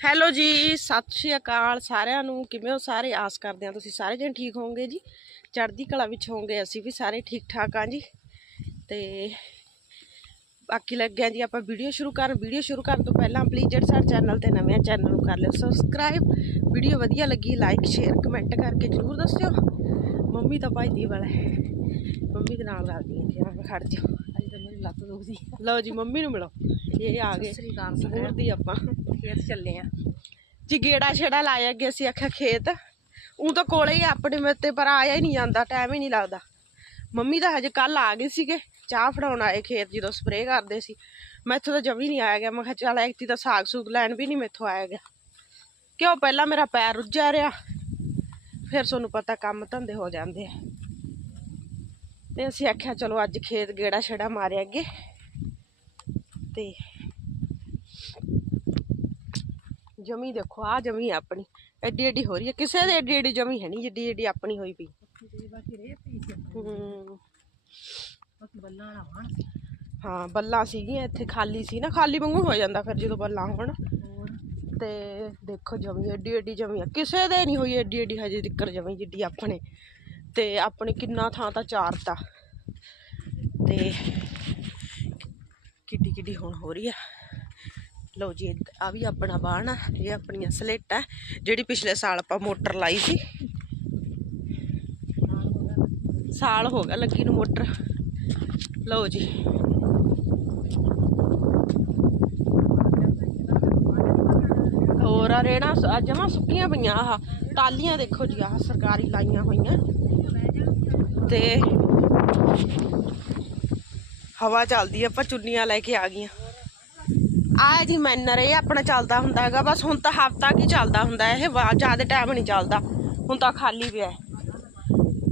Hello ਜੀ ਸਤਿ ਸ਼੍ਰੀ ਅਕਾਲ ਸਾਰਿਆਂ ਨੂੰ। ਕਿਵੇਂ ਹੋ ਸਾਰੇ? ਆਸ ਕਰਦੇ ਹਾਂ ਤੁਸੀਂ ਸਾਰੇ ਜਣ ਠੀਕ ਹੋਵੋਗੇ ਜੀ। ਚੜ੍ਹਦੀ ਕਲਾ ਵਿੱਚ ਹੋਵੋਗੇ ਅਸੀਂ ਵੀ ਸਾਰੇ ਠੀਕ ਠਾਕ ਹਾਂ ਜੀ। ਤੇ ਬਾਕੀ ਲੱਗਿਆ ਜੀ ਆਪਾਂ ਵੀਡੀਓ ਸ਼ੁਰੂ ਕਰਨ। ਵੀਡੀਓ ਸ਼ੁਰੂ ਕਰਨ ਤੋਂ ਪਹਿਲਾਂ ਪਲੀਜ਼ ਜਿਹੜੇ ਸਾਡੇ ਚੈਨਲ ਤੇ ਨਵੇਂ ਚੈਨਲ ਨੂੰ ਕਰ ਲਿਓ ਸਬਸਕ੍ਰਾਈਬ ਵੀਡੀਓ ਵਧੀਆ ਲੱਗੀ ਲਾਈਕ ਸ਼ੇਅਰ ਕਮੈਂਟ ਕਰਕੇ ਜਰੂਰ ਦੱਸਿਓ। ਮੰਮੀ ਤਾਂ ਭਾਈ ਦੀ ਵਾਲਾ ਹੈ ਮੰਮੀ ਦੇ ਨਾਲ ਰਲਦੀ ਹੈ ਕਿ ਖੜ ਜਾਓ ਅੱਜ ਤਾਂ ਮੇਰੀ ਲੱਤ ਦੁਖਦੀ ਲਓ ਜੀ ਮੰਮੀ ਨੂੰ ਮਿਲੋ। ਇਹ ਆ ਗਏ। ਸ੍ਰੀ ਅਕਾਲ ਦੀ ਆਪਾਂ। ਖੇਤ ਚੱਲੇ ਆ। ਜੀ ਗੇੜਾ ਛੇੜਾ ਲਾਇਆ ਅੱਗੇ ਅਸੀਂ ਆਖਿਆ ਖੇਤ ਉਹ ਤਾਂ ਕੋਲੇ ਹੀ ਆ, ਆਪਣੇ ਮੇਰੇ ਤੇ ਪਰ ਆਇਆ ਹੀ ਨਹੀਂ ਜਾਂਦਾ ਟਾਈਮ ਹੀ ਨਹੀਂ ਲੱਗਦਾ। ਮੰਮੀ ਤਾਂ ਹਜੇ ਕੱਲ ਆ ਗਏ ਸੀਗੇ, ਚਾਹ ਫੜਾਉਣ ਆਏ ਖੇਤ ਜਦੋਂ ਸਪਰੇਅ ਕਰਦੇ ਸੀ। ਮੈਥੋਂ ਤਾਂ ਜਮੀ ਨਹੀਂ ਆਇਆ ਗਿਆ, ਮੈਂ ਕਿਹਾ ਚੱਲ ਐਕਤੀ ਤਾਂ ਸਾਗ ਸੂਗ ਲੈਣ ਵੀ ਨਹੀਂ ਮੈਥੋਂ ਆਇਆ ਗਿਆ। ਕਿਉਂ ਪਹਿਲਾਂ ਮੇਰਾ ਪੈਰ ਰੁੱਝਿਆ ਰਿਹਾ, ਫਿਰ ਤੁਹਾਨੂੰ ਪਤਾ ਕੰਮ ਧੰਦੇ ਹੋ ਜਾਂਦੇ ਆ। ਤੇ ਅਸੀਂ ਆਖਿਆ, ਚਲੋ ਅੱਜ ਖੇਤ ਗੇੜਾ ਛੇੜਾ ਮਾਰਿਆ ਅੱਗੇ। ਤੇ ਜਮੀ ਦੇਖੋ ਆ ਜਮੀ ਆਪਣੀ। ਐਡੀ ਐਡੀ ਹੋ ਰਹੀ ਹੈ। ਕਿਸੇ ਦੇ ਐਡੀ ਐਡੀ ਜਮੀ ਹੈ ਨਹੀਂ, ਜਿੱਡੀ ਜਿੱਡੀ ਆਪਣੀ ਹੋਈ ਪਈ। ਬੱਲਾਂ ਹਾਂ, ਬੱਲਾਂ ਸੀਗੀਆਂ, ਇੱਥੇ ਖਾਲੀ ਸੀ ਨਾ। ਖਾਲੀ ਵਾਂਗੂ ਹੋ ਜਾਂਦਾ ਫਿਰ ਜਦੋਂ ਬੱਲਾਂ ਹੋਣ। ਤੇ ਦੇਖੋ ਜਮੀ, ਐਡੀ ਐਡੀ ਜਮੀ ਆ। ਕਿਸੇ ਦੇ ਨਹੀਂ ਹੋਈ ਐਡੀ ਐਡੀ ਹਜੇ ਤੱਕਰ ਜਮੀ, ਜਿੱਡੀ ਆਪਣੇ। ਤੇ ਆਪਣੇ ਕਿੰਨਾ ਥਾਂ ਤਾਂ ਚਾਰਤਾ ਤੇ ਕਿੱਡੀ ਕਿੱਡੀ ਹੁਣ ਹੋ ਰਹੀ ਆ। ਲਓ ਜੀ ਆ ਵੀ ਆਪਣਾ ਬਾਣ ਆ ਇਹ ਆਪਣੀਆਂ ਸਲੇਟਾਂ ਜਿਹੜੀ ਪਿਛਲੇ ਸਾਲ ਆਪਾਂ ਮੋਟਰ ਲਾਈ ਸੀ। ਸਾਲ ਹੋ ਗਿਆ ਲੱਗੀ ਨੂੰ ਮੋਟਰ। ਲਓ ਜੀ। ਹੋਰ ਆ ਰੇਣਾ ਜਮਾ ਸੁੱਕੀਆਂ ਪਈਆਂ ਆਹ ਟਾਲੀਆਂ ਦੇਖੋ ਜੀ ਆਹ ਸਰਕਾਰੀ ਲਾਈਆਂ ਹੋਈਆਂ। ਤੇ ਹਵਾ ਚੱਲਦੀ ਆ, ਆਪਾਂ ਚੁੰਨੀਆਂ ਲੈ ਕੇ ਆ ਗਈਆਂ। ਆ ਜੀ ਮੈਨਰ ਇਹ ਆਪਣਾ ਚੱਲਦਾ ਹੁੰਦਾ ਹੈਗਾ, ਬਸ ਹੁਣ ਤਾਂ ਹਫਤਾ ਕੀ ਚੱਲਦਾ ਹੁੰਦਾ, ਇਹ ਜ਼ਿਆਦਾ ਟਾਈਮ ਨਹੀਂ ਚੱਲਦਾ। ਹੁਣ ਤਾਂ ਖਾਲੀ ਪਿਆ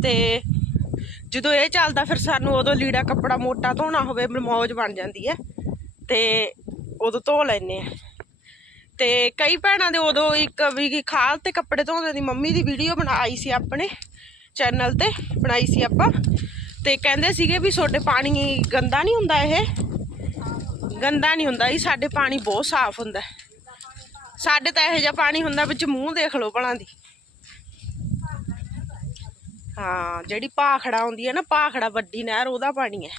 ਤੇ ਜਦੋਂ ਇਹ ਚੱਲਦਾ, ਫਿਰ ਸਾਨੂੰ ਉਦੋਂ ਲੀੜਾ ਕੱਪੜਾ ਮੋਟਾ ਧੋਣਾ ਹੋਵੇ, ਮੌਜ ਬਣ ਜਾਂਦੀ ਹੈ। ਤੇ ਉਦੋਂ ਧੋ ਲੈਨੇ ਆ ਤੇ ਕਈ ਭੈਣਾਂ ਦੇ ਉਦੋਂ ਇੱਕ ਵੀ ਖਾਲ ਤੇ ਕੱਪੜੇ ਧੋਣ ਦੀ ਮੰਮੀ ਦੀ ਵੀਡੀਓ ਬਣਾਈ ਸੀ ਆਪਣੇ ਚੈਨਲ ਤੇ, ਬਣਾਈ ਸੀ ਆਪਾਂ। ਤੇ ਕਹਿੰਦੇ ਸੀਗੇ ਵੀ ਤੁਹਾਡੇ ਪਾਣੀ ਗੰਦਾ ਨਹੀਂ ਹੁੰਦਾ ਇਹ? ਗੰਦਾ ਨਹੀਂ ਹੁੰਦਾ ਜੀ, ਸਾਡੇ ਪਾਣੀ ਬਹੁਤ ਸਾਫ਼ ਹੁੰਦਾ ਸਾਡੇ ਤਾਂ ਇਹੋ ਜਿਹਾ ਪਾਣੀ ਹੁੰਦਾ ਵਿੱਚ ਮੂੰਹ ਦੇਖ ਲਓ ਭਲਾਂ ਦੀ। ਹਾਂ, ਜਿਹੜੀ ਪਾਖੜਾ ਆਉਂਦੀ ਹੈ ਨਾ ਪਾਖੜਾ ਵੱਡੀ ਨਹਿਰ, ਉਹਦਾ ਪਾਣੀ ਹੈ।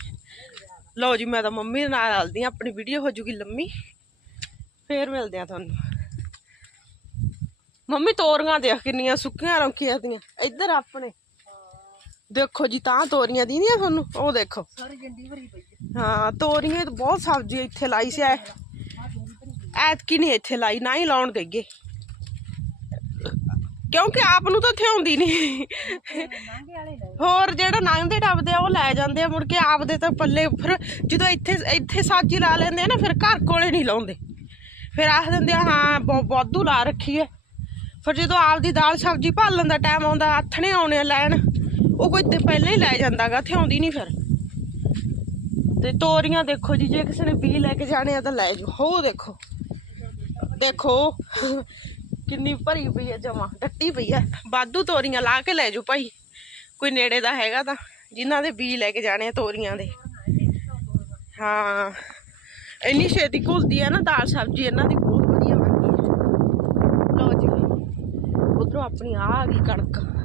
ਲਓ ਜੀ, ਮੈਂ ਤਾਂ ਮੰਮੀ ਦੇ ਨਾਲ ਰਲਦੀ ਹਾਂ, ਆਪਣੀ ਵੀਡੀਓ ਹੋ ਜੂਗੀ ਲੰਮੀ। ਫੇਰ ਮਿਲਦੇ ਆ ਤੁਹਾਨੂੰ। ਮੰਮੀ, ਤੋਰੀਆਂ ਦੇਖ ਕਿੰਨੀਆਂ ਸੁੱਕੀਆਂ, ਰੌਕੀਆਂ ਦੀਆਂ। ਇੱਧਰ ਆਪਣੇ। ਦੇਖੋ ਜੀ ਤਾਂ ਤੋਰੀਆਂ ਦੀਦੀਆਂ ਤੁਹਾਨੂੰ? ਉਹ ਦੇਖੋ। ਸਾਰੀ ਜੰਡੀ ਭਰੀ ਪਈ ਹੈ ਹਾਂ ਤੋਰੀਆਂ ਤਾਂ ਬਹੁਤ ਸਬਜ਼ੀ ਇੱਥੇ ਲਾਈ ਸੀ ਐ ਐਤਕੀ ਨਹੀਂ ਇੱਥੇ ਲਾਈ ਨਾ ਹੀ ਲਾਉਣ ਦੇਗੇ ਕਿਉਂਕਿ ਆਪ ਨੂੰ ਤਾਂ ਇੱਥੇ ਆਉਂਦੀ ਨਹੀਂ ਹੋਰ ਜਿਹੜਾ ਲੰਘਦੇ ਟੱਪਦੇ ਆ ਉਹ ਲੈ ਜਾਂਦੇ ਆ ਮੁੜ ਕੇ ਆਪਦੇ ਤਾਂ ਪੱਲੇ ਫਿਰ ਜਦੋਂ ਇੱਥੇ ਇੱਥੇ ਸਬਜ਼ੀ ਲਾ ਲੈਂਦੇ ਆ ਨਾ ਫਿਰ ਘਰ ਕੋਲੇ ਨਹੀਂ ਲਾਉਂਦੇ। ਫਿਰ ਆਖ ਦਿੰਦੇ ਆ ਹਾਂ ਵਾਧੂ ਲਾ ਰੱਖੀ ਐ ਫਿਰ ਜਦੋਂ ਆਪਦੀ ਦਾਲ ਸਬਜ਼ੀ ਭਾਲਣ ਦਾ ਟਾਈਮ ਆਉਂਦਾ ਆਥਣੇ ਆਉਣੇ ਲੈਣ। ਉਹ ਕੋਈ ਤੇ ਪਹਿਲਾਂ ਹੀ ਲੈ ਜਾਂਦਾਗਾ, ਇੱਥੇ ਆਉਂਦੀ ਨਹੀਂ ਫਿਰ। ਤੇ ਤੋਰੀਆਂ ਦੇਖੋ ਜੀ, ਜੇ ਕਿਸੇ ਨੇ ਬੀ ਲੈ ਕੇ ਜਾਣੇ ਆ ਤਾਂ ਲੈ ਜਾਓ। ਹੋ ਦੇਖੋ। ਦੇਖੋ, ਕਿੰਨੀ ਭਰੀ ਪਈ ਹੈ ਜਮਾ ਡੱਟੀ ਪਈ ਹੈ ਬਾਦੂ ਤੋਰੀਆਂ ਲਾ ਕੇ ਲੈ ਜਾਓ ਭਾਈ। ਕੋਈ ਨੇੜੇ ਦਾ ਹੈਗਾ ਤਾਂ, ਜਿਨ੍ਹਾਂ ਦੇ ਬੀ ਲੈ ਕੇ ਜਾਣੇ ਆ ਤੋਰੀਆਂ ਦੇ। ਹਾਂ। ਇੰਨੀ ਛੇਤੀ ਘੁਲਦੀ ਹੈ ਨਾ ਦਾਲ ਸਬਜ਼ੀ, ਇਹਨਾਂ ਦੀ ਬਹੁਤ ਵਧੀਆ ਬਣਦੀ ਹੈ ਲਓ ਜੀ। ਉਧਰੋਂ ਆਪਣੀ ਆ ਗਈ ਕਣਕ।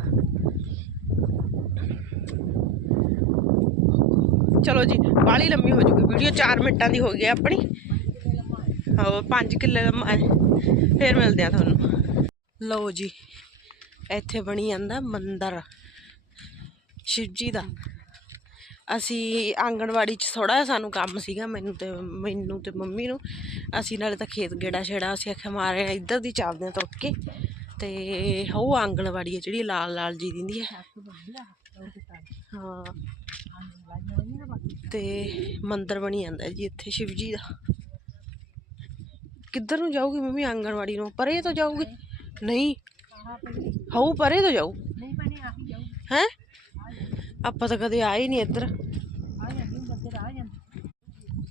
ਚਲੋ ਜੀ ਬਾਲੀ ਲੰਮੀ ਹੋ ਜੂਗੀ ਵੀਡੀਓ 4 ਮਿੰਟਾਂ ਦੀ ਹੋ ਗਈ ਆਪਣੀ। ਹਾਂ 5 ਕਿੱਲੇ ਦਾ ਫੇਰ ਮਿਲਦੇ ਆ ਤੁਹਾਨੂੰ। ਲਓ ਜੀ, ਇੱਥੇ ਬਣੀ ਜਾਂਦਾ ਮੰਦਰ ਸ਼ਿਵ ਜੀ ਦਾ। ਅਸੀਂ ਆਂਗਣਵਾੜੀ 'ਚ ਥੋੜਾ ਜਿਹਾ ਸਾਨੂੰ ਕੰਮ ਸੀਗਾ, ਮੈਨੂੰ ਤੇ ਮੈਨੂੰ ਤੇ ਮੰਮੀ ਨੂੰ। ਅਸੀਂ ਨਾਲੇ ਤਾਂ ਖੇਤ ਗੇੜਾ ਛੇੜਾ, ਅਸੀਂ ਆਖਿਆ ਮਾਰੇ ਇੱਧਰ ਦੀ ਚੱਲਦੇ ਹਾਂ ਤੁਰ ਕੇ। ਤੇ ਉਹ ਆਂਗਣਵਾੜੀ ਹੈ ਜਿਹੜੀ ਲਾਲ ਲਾਲ ਜੀ ਦਿੰਦੀ ਹੈ ਹਾਂ ਤੇ ਮੰਦਿਰ ਬਣੀ ਜਾਂਦਾ ਜੀ ਇੱਥੇ ਸ਼ਿਵ ਜੀ ਦਾ। ਕਿੱਧਰ ਨੂੰ ਜਾਊਗੀ ਮੰਮੀ ਆਂਗਣਵਾੜੀ ਨੂੰ? ਪਰੇ ਤੋਂ ਜਾਊਗੀ? ਨਹੀਂ। ਹਾਉ ਪਰੇ ਤੋਂ ਜਾਊ। ਨਹੀਂ ਹੈ? ਆਪਾਂ ਤਾਂ ਕਦੇ ਆਏ ਨਹੀਂ ਇੱਧਰ।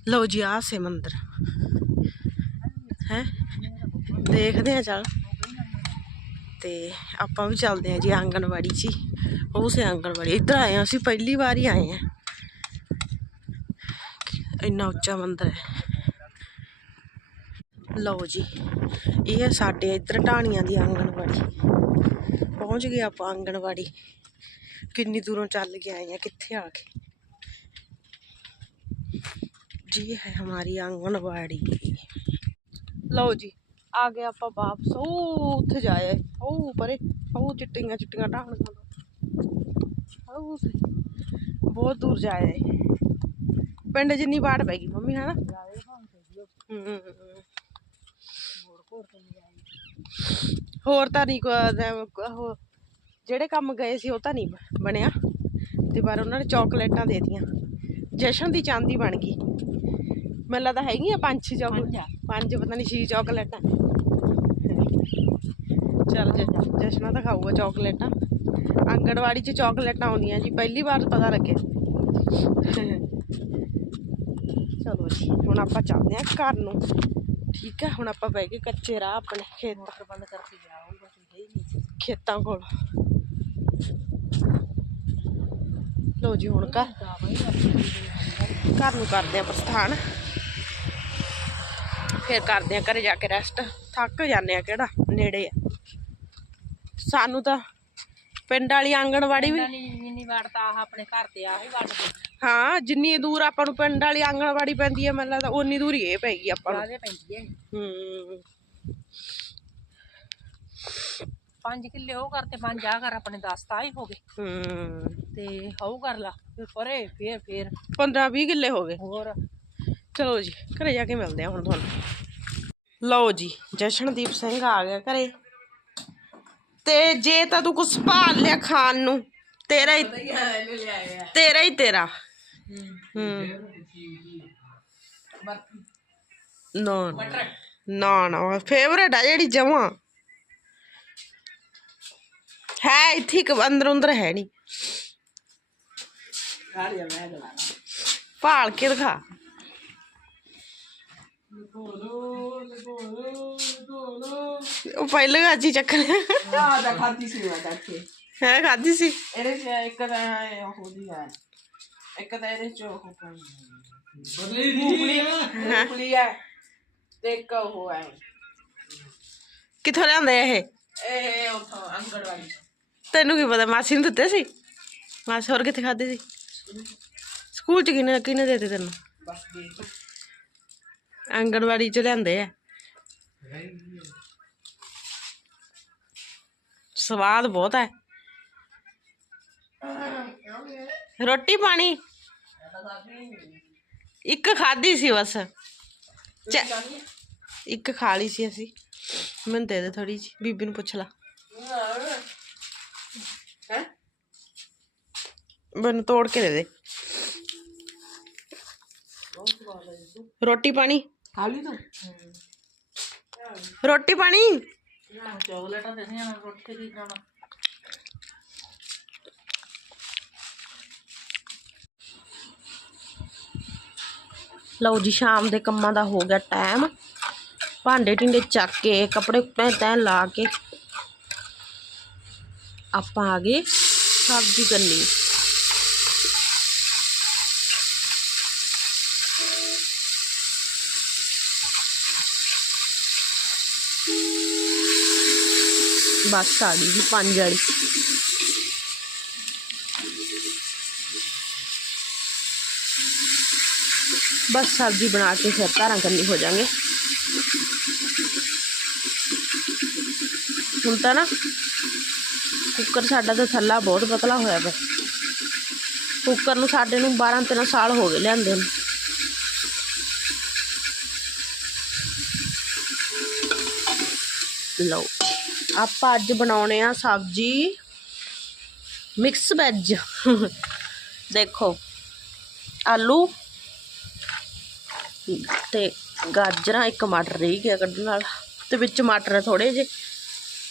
ਲਓ ਜੀ, ਆਹ ਸੇ ਮੰਦਿਰ। ਹੈ? ਦੇਖਦੇ ਆ ਚੱਲ। ਤੇ ਆਪਾਂ ਵੀ ਚੱਲਦੇ ਆ ਜੀ ਆਂਗਣਵਾੜੀ 'ਚ ਹੀ। ਉਹ ਸੇ ਆਂਗਣਵਾੜੀ। ਇੱਧਰ ਆਏ ਆ ਅਸੀਂ, ਪਹਿਲੀ ਵਾਰ ਹੀ ਆਏ ਆ ਇੰਨਾ ਉੱਚਾ ਮੰਦਿਰ ਹੈ। ਲਓ ਜੀ, ਇਹ ਸਾਡੇ ਇੱਧਰ ਢਾਣੀਆਂ ਦੀ ਆਂਗਣਵਾੜੀ। ਪਹੁੰਚ ਗਏ ਆਪਾਂ ਆਂਗਣਵਾੜੀ। ਕਿੰਨੀ ਦੂਰੋਂ ਚੱਲ ਕੇ ਆਏ ਆ, ਕਿੱਥੇ ਆ ਕੇ? ਜੀ ਹੈ ਹਮਾਰੀ ਆਂਗਣਵਾੜੀ। ਲਓ ਜੀ, ਆ ਗਏ ਆਪਾਂ ਵਾਪਸ। ਉਹ ਉੱਥੇ ਜਾਏ ਉਹ ਪਰੇ। ਉਹ ਚਿੱਟੀਆਂ ਚਿੱਟੀਆਂ ਢਾਣੀਆਂ। ਤੋਂ ਉਹ ਸੇ ਬਹੁਤ ਦੂਰ ਜਾਏ ਪਿੰਡ ਜਿੰਨੀ ਬਾੜ ਪੈ ਗਈ ਮੰਮੀ ਹਨਾ? ਤੇ ਤੇ ਹੋਰ ਤਾਂ ਨਹੀਂ ਕੋ ਜਿਹੜੇ ਕੰਮ ਗਏ ਸੀ ਉਹ ਤਾਂ ਨਹੀਂ ਬਣਿਆ। ਤੇ ਪਰ ਉਹਨਾਂ ਨੇ ਚਾਕਲੇਟਾਂ ਦੇ ਦਿੱਤੀਆਂ। ਜਸ਼ਨ ਦੀ ਚਾਂਦੀ ਬਣ ਗਈ। ਮੈਨੂੰ ਲੱਗਦਾ ਹੈਗੀਆਂ ਪੰਜ ਛੇ ਚਾਕਲੇਟ ਪੰਜ ਪਤਾ ਨਹੀਂ ਛੇ ਚਾਕਲੇਟਾਂ। ਚੱਲ ਜ- ਜਸ਼ਨਾ ਤਾਂ ਖਾਊਗਾ ਚਾਕਲੇਟਾਂ। ਆਂਗਣਵਾੜੀ 'ਚ ਚਾਕਲੇਟਾਂ ਆਉਂਦੀਆਂ ਜੀ ਪਹਿਲੀ ਵਾਰ ਪਤਾ ਲੱਗਿਆ ਚਲੋ ਜੀ ਹੁਣ ਆਪਾਂ ਚੱਲਦੇ ਹਾਂ ਘਰ ਨੂੰ। ਠੀਕ ਹੈ ਹੁਣ ਆਪਾਂ ਬਹਿ ਗਏ ਕੱਚੇ ਰਾਹ ਆਪਣੇ ਖੇਤ। ਬੰਦ ਕਰਕੇ ਜਾਊਗਾ ਖੇਤਾਂ ਕੋਲ। ਲੋ ਜੀ ਹੁਣ ਘਰ। ਘਰ ਨੂੰ ਕਰਦੇ ਆ ਪ੍ਰਸਥਾਨ। ਫਿਰ ਕਰਦੇ ਆ ਘਰੇ ਜਾ ਕੇ ਰੈਸਟ ਥੱਕ ਜਾਂਦੇ ਆ ਕਿਹੜਾ? ਨੇੜੇ ਆ। ਸਾਨੂੰ ਤਾਂ ਪਿੰਡ ਵਾਲੀ ਆਂਗਣਵਾੜੀ ਵੀ? ਜਿੰਨੀ ਵਾਰ ਤਾਂ ਆਹ ਆਪਣੇ ਘਰ ਤੇ ਆਹੀ ਵੱਢਦੇ ਹਾਂ ਜਿੰਨੀ ਦੂਰ ਆਪਾਂ ਨੂੰ ਪਿੰਡ ਵਾਲੀ ਆਂਗਣਵਾੜੀ ਪੈਂਦੀ ਹੈ ਮੈਨੂੰ ਲੱਗਦਾ ਉਨੀ ਦੂਰ ਹੀ ਇਹ ਪੈਗੀ ਆਪਾਂ ਨੂੰ। ਜਿਆਦੇ ਪੈਂਦੀ ਹੈ ਹੂੰ। 5 ਕਿੱਲੇ ਉਹ ਕਰ ਤੇ ਪੰਜ ਆ ਕਰ ਆਪਣੇ 10 ਤਾਂ ਹੀ ਹੋ ਗਏ। ਹੂੰ। ਤੇ ਹਉ ਕਰ ਲਾ ਫਿਰ ਪਰੇ ਫੇਰ ਫੇਰ। 15 20 ਕਿੱਲੇ ਹੋ ਗਏ। ਹੋਰ? ਚਲੋ ਜੀ ਘਰੇ ਜਾ ਕੇ ਮਿਲਦੇ ਆ ਹੁਣ ਤੁਹਾਨੂੰ। ਲਓ ਜੀ ਜਸ਼ਨਦੀਪ ਸਿੰਘ ਆ ਗਿਆ ਘਰੇ। ਤੇ ਜੇ ਤਾਂ ਤੂੰ ਕੁਛ ਭਾਲ ਲਿਆ ਖਾਣ ਨੂੰ ਤੇਰਾ ਹੀ ਤੇਰਾ ਹੀ ਤੇਰਾ। ਹੂੰ। ਨਾ ਨਾ ਨਾ ਫੇਵਰੇਟ ਆ ਜਿਹੜੀ ਜਮਾਂ। ਹੈ ਇੱਥੇ ਇੱਕ ਅੰਦਰ ਅੰਦਰ ਹੈ ਨਹੀਂ। ਭਾਲ ਕੇ ਦਿਖਾ। ਉਹ ਪਹਿਲੇ ਅੱਜ ਹੀ ਚੱਕ ਲਿਆ ਆ ਦਾ ਖਾਦੀ ਸੀ ਮੈਂ ਕਰਕੇ ਹੈ ਖਾਦੀ ਸੀ ਇਹਦੇ ਚ ਇੱਕ ਤਾਂ ਇਹ ਹੋਦੀ ਹੈ ਇੱਕ ਤਾਂ ਇਹਦੇ ਚ ਉਹ ਬਦਲੀ ਮੂੰਗਫਲੀ ਮੂੰਗਫਲੀ ਹੈ ਤੇ ਇੱਕ ਉਹ ਹੈ ਕਿੱਥੋਂ ਲਿਆਂਦੇ ਇਹ ਇਹ ਉਥੋਂ ਅੰਗੜਵਾੜੀ ਤੋਂ। ਤੈਨੂੰ ਕੀ ਪਤਾ ਮਾਸੀ ਨੂੰ ਦਿੱਤੇ ਸੀ ਮਾਸੀ ਹੋਰ ਕਿੱਥੇ ਖਾਦੇ ਸੀ ਸਕੂਲ ਚ ਕਿਨੇ ਕਿਨੇ ਦੇਤੇ ਤੈਨੂੰ ਬਸ ਦੇ ਆਂਗਣਵਾੜੀ ਚ ਲਿਆਂਦੇ ਆ ਸਵਾਦ ਬਹੁਤ ਹੈ ਰੋਟੀ ਪਾਣੀ ਇੱਕ ਖਾਧੀ ਸੀ ਬਸ ਚ- ਇੱਕ ਖਾ ਲਈ ਸੀ ਅਸੀਂ ਮੈਨੂੰ ਦੇ ਦੇ ਥੋੜੀ ਜੀ ਬੀਬੀ ਨੂੰ ਪੁੱਛ ਲਾ ਹੈ ਮੈਨੂੰ ਤੋੜ ਕੇ ਦੇ ਦੇ ਰੋਟੀ ਪਾਣੀ ਖਾਲੀ ਤੂੰ ਰੋਟੀ ਪਾਣੀ ਚੋਕਲੇਟਾਂ ਦੇ ਦੀਆਂ ਰੋਟੀ ਤੇ ਕੀ ਖਾਣਾ ਲਓ ਜੀ ਸ਼ਾਮ ਦੇ ਕੰਮਾਂ ਦਾ ਹੋ ਗਿਆ ਟਾਈਮ ਭਾਂਡੇ ਟਿੰਡੇ ਚੱਕ ਕੇ ਕੱਪੜੇ ਕੁਪੜੇ ਤੈਅ ਲਾ ਕੇ ਆਪਾਂ ਆ ਗਏ ਸਬਜ਼ੀ ਕਰਨੀ ਬਸ ਆ ਗਈ ਜੀ ਪੰਜ ਵਾਲੀ। ਬਸ ਸਬਜ਼ੀ ਬਣਾ ਕੇ ਫਿਰ ਧਾਰਾਂ ਕਰਨੀ ਹੋ ਜਾਾਂਗੇ। ਹੁਣ ਤਾਂ ਨਾ ਕੁੱਕਰ ਸਾਡਾ ਤਾਂ ਥੱਲਾ ਬਹੁਤ ਪਤਲਾ ਹੋਇਆ ਪਿਆ। ਕੁੱਕਰ ਨੂੰ ਸਾਡੇ ਨੂੰ 12 13 ਸਾਲ ਹੋ ਗਏ ਲਿਆਂਦੇ ਨੂੰ। ਲਓ। ਆਪਾਂ ਅੱਜ ਬਣਾਉਣੇ ਆ ਸਬਜ਼ੀ ਮਿਕਸ ਵੈਜ ਦੇਖੋ, ਆਲੂ ਤੇ ਗਾਜਰਾਂ, ਇੱਕ ਮਟਰ ਰਹੀ ਗਿਆ ਕੱਢਣ ਨਾਲ। ਤੇ ਵਿੱਚ ਮਟਰ ਥੋੜੇ ਜਿਹੇ।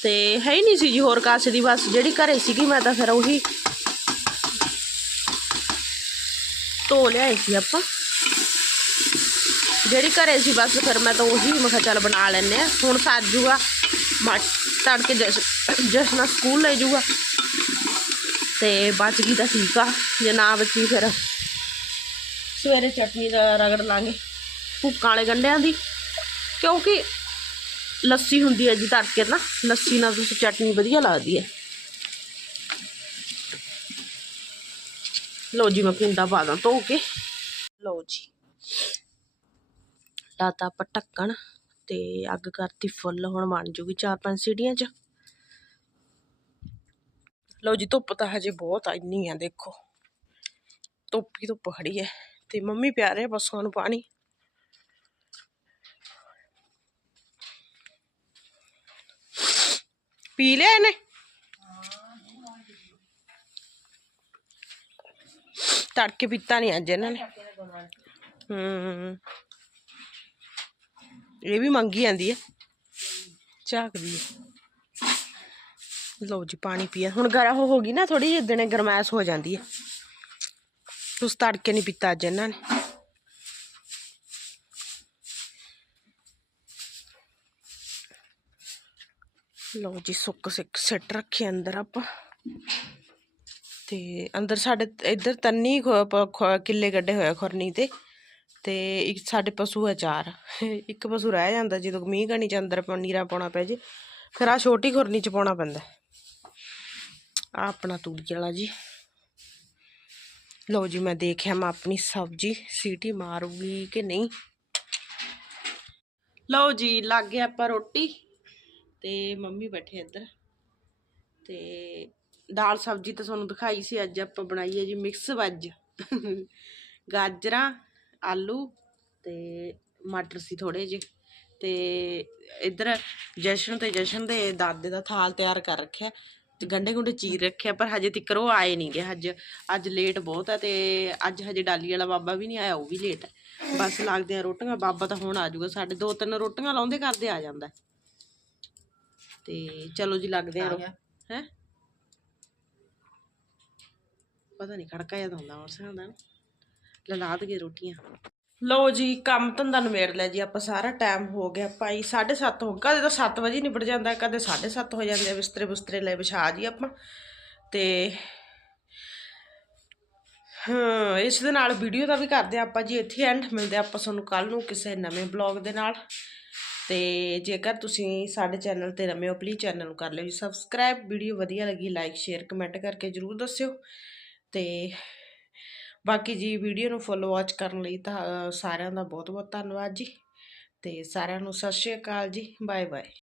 ਤੇ ਹੈ ਹੀ ਨਹੀਂ ਸੀ ਜੀ ਹੋਰ ਕਾਸੇ ਦੀ, ਬਸ ਜਿਹੜੀ ਘਰੇ ਸੀਗੀ ਮੈਂ ਤਾਂ ਫਿਰ ਉਹੀ ਧੋ ਲਿਆਏ ਸੀ ਆਪਾਂ। ਜਿਹੜੀ ਘਰੇ ਸੀ ਬਸ ਫਿਰ ਮੈਂ ਤਾਂ ਉਹੀ, ਮੈਂ ਕਿਹਾ ਚੱਲ ਬਣਾ ਲੈਨੇ ਆ। ਹੁਣ ਸੱਜ ਜੂਗਾ ਮਟ ਤੜਕੇ ਜਸ ਜਸਨਾ ਸਕੂਲ ਲੈ ਜਾਊਗਾ। ਤੇ ਬਚ ਗਈ ਤਾਂ ਠੀਕ ਆ, ਜੇ ਨਾ ਬਚੀ ਫਿਰ ਸਵੇਰੇ ਚਟਨੀ ਦਾ ਰਗੜ ਲਾਂਗੇ ਭੁੱਕਾਂ ਵਾਲੇ ਗੰਢਿਆਂ ਦੀ। ਕਿਉਂਕਿ ਲੱਸੀ ਹੁੰਦੀ ਹੈ ਜੀ ਤੜਕੇ ਨਾ, ਲੱਸੀ ਨਾਲ ਤੁਸੀਂ ਚਟਨੀ ਵਧੀਆ ਲੱਗਦੀ ਹੈ। ਲਓ ਜੀ ਮੈਂ ਕੁੰਡਾ ਪਾ ਦਾਂ ਧੋ ਕੇ। ਲਓ ਜੀ। ਲਾਤਾ ਆਪਾਂ ਢੱਕਣ। ਤੇ ਅੱਗ ਕਰਤੀ ਫੁੱਲ, ਹੁਣ ਬਣ ਜੂਗੀ ਚਾਰ ਪੰਜ ਸੀੜੀਆਂ ਚ। ਲਓ ਜੀ, ਧੁੱਪ ਤਾਂ ਹਜੇ ਬਹੁਤ ਆ, ਇੰਨੀ ਆ, ਦੇਖੋ। ਧੁੱਪ ਹੀ ਧੁੱਪ ਖੜੀ ਹੈ ਤੇ ਮੰਮੀ ਪਿਆ ਰਹੇ ਪਸ਼ੂਆਂ ਨੂੰ ਪਾਣੀ। ਪੀ ਲਿਆ ਇਹਨੇ? ਤੜਕੇ ਪੀਤਾ ਨਹੀਂ ਅੱਜ ਇਹਨਾਂ ਨੇ। ਹੂੰ। ਇਹ ਵੀ ਮੰਗੀ ਜਾਂਦੀ ਹੈ। ਝਾਕਦੀ ਹੈ। ਲਓ ਜੀ, ਪਾਣੀ ਪੀਆ। ਹੁਣ ਗਰਾ ਹੋ ਗਈ ਨਾ ਥੋੜੀ ਜਿਹੀ ਦਿਨੇ ਗਰਮੈਸ਼ ਹੋ ਜਾਂਦੀ ਹੈ। ਤੁਸੀਂ ਤੜਕੇ ਨਹੀਂ ਪੀਤਾ ਅੱਜ ਇਹਨਾਂ ਨੇ। ਲਓ ਜੀ, ਸੁੱਕ ਸਿੱਕ ਸਿੱਟ ਰੱਖੇ ਅੰਦਰ ਆਪਾਂ। ਤੇ ਅੰਦਰ ਸਾਡੇ ਇੱਧਰ ਤੰਨੀ ਕਿੱਲੇ ਗੱਡੇ ਹੋਇਆ ਖੁਰਨੀ ਤੇ। ਤੇ ਇੱਕ ਸਾਡੇ ਪਸ਼ੂ ਹੈ ਚਾਰ ਇੱਕ ਪਸ਼ੂ ਰਹਿ ਜਾਂਦਾ ਜਦੋਂ ਮੀਂਹ ਕਣੀ ਚ ਅੰਦਰ ਨੀਰਾ ਪਾਉਣਾ ਪੈ ਜੇ, ਫਿਰ ਆ ਛੋਟੀ ਖੁਰਨੀ ਚ ਪਾਉਣਾ ਪੈਂਦਾ। ਆ ਆਪਣਾ ਤੂੜੀ ਵਾਲਾ ਜੀ। ਲਓ ਜੀ, ਮੈਂ ਦੇਖਿਆ ਮੈਂ ਆਪਣੀ ਸਬਜ਼ੀ, ਸੀਟੀ ਮਾਰੂਗੀ ਕਿ ਨਹੀਂ? ਲਓ ਜੀ, ਲੱਗ ਗਿਆ ਆਪਾਂ ਰੋਟੀ ਤੇ ਮੰਮੀ ਬੈਠੇ ਇੱਧਰ। ਤੇ ਦਾਲ ਸਬਜ਼ੀ ਤਾਂ ਤੁਹਾਨੂੰ ਦਿਖਾਈ ਸੀ, ਅੱਜ ਆਪਾਂ ਬਣਾਈ ਹੈ ਜੀ, ਮਿਕਸ ਵੈਜ। ਗਾਜਰਾਂ ਆਲੂ ਤੇ ਮਟਰ ਸੀ ਥੋੜੇ ਜਿਹੇ ਤੇ ਇੱਧਰ ਜਸ਼ਨ ਤੇ ਜਸ਼ਨ ਦੇ ਦਾਦੇ ਦਾ ਥਾਲ ਤਿਆਰ ਕਰ ਰੱਖਿਆ ਤੇ ਗੰਡੇ ਗੁੰਡੇ ਚੀਰ ਰੱਖਿਆ ਪਰ ਹਜੇ ਤੱਕ ਉਹ ਆਏ ਨਹੀਂ ਗਏ ਅੱਜ ਅੱਜ ਲੇਟ ਬਹੁਤ ਹੈ ਤੇ ਅੱਜ ਹਜੇ ਡਾਲੀ ਵਾਲਾ ਬਾਬਾ ਵੀ ਨਹੀਂ ਆਇਆ ਉਹ ਵੀ ਲੇਟ ਹੈ ਬਸ ਲੱਗਦੇ ਆ ਰੋਟੀਆਂ ਬਾਬਾ ਤਾਂ ਹੁਣ ਆ ਜਾਊਗਾ ਸਾਡੇ ਦੋ ਤਿੰਨ ਰੋਟੀਆਂ ਲਾਉਂਦੇ ਕਰਦੇ ਆ ਜਾਂਦਾ। ਤੇ ਚਲੋ ਜੀ ਲੱਗਦੇ ਆ ਹੈ? ਪਤਾ ਨਹੀਂ ਖੜਕਾ ਤਾਂ ਹੁੰਦਾ ਉਸ ਦਾ ਲਲਾ ਦਗੇ ਰੋਟੀਆਂ। ਲਓ ਜੀ, ਕੰਮ ਧੰਦਾ ਨਿਬੇੜ ਲਿਆ ਜੀ, ਆਪਾਂ ਸਾਰਾ ਟਾਈਮ ਹੋ ਗਿਆ ਭਾਈ 7:30 ਹੋ ਕਦੇ ਤਾਂ 7 ਵਜੇ ਨਿਬੜ ਜਾਂਦਾ, ਕਦੇ 7:30 ਹੋ ਜਾਂਦੇ ਆ, ਬਿਸਤਰੇ ਬੁਸਤਰੇ ਲੈ ਵਿਛਾ ਜੀ ਆਪਾਂ। ਤੇ ਹਾਂ, ਇਸ ਦੇ ਨਾਲ ਵੀਡੀਓ ਦਾ ਵੀ ਕਰਦੇ ਹਾਂ ਆਪਾਂ ਜੀ, ਇੱਥੇ ਐਂਡ ਮਿਲਦੇ ਹਾਂ ਆਪਾਂ ਤੁਹਾਨੂੰ ਕੱਲ ਨੂੰ ਕਿਸੇ ਨਵੇਂ ਬਲੌਗ ਦੇ ਨਾਲ। ਤੇ ਜੇਕਰ ਤੁਸੀਂ ਸਾਡੇ ਚੈਨਲ ਤੇ ਨਵੇਂ ਹੋ ਪਲੀਜ਼ ਚੈਨਲ ਨੂੰ ਕਰ ਲਿਓ ਜੀ ਸਬਸਕ੍ਰਾਈਬ ਵੀਡੀਓ ਵਧੀਆ ਲੱਗੀ ਲਾਈਕ ਸ਼ੇਅਰ ਕਮੈਂਟ ਕਰਕੇ ਜਰੂਰ ਦੱਸਿਓ। ਤੇ ਬਾਕੀ ਜੀ ਵੀਡੀਓ ਨੂੰ ਫੁੱਲ ਵਾਚ ਕਰਨ ਲਈ ਤਾਂ ਸਾਰਿਆਂ ਦਾ ਬਹੁਤ ਬਹੁਤ ਧੰਨਵਾਦ ਜੀ। ਅਤੇ ਸਾਰਿਆਂ ਨੂੰ ਸਤਿ ਸ਼੍ਰੀ ਅਕਾਲ ਜੀ। Bye bye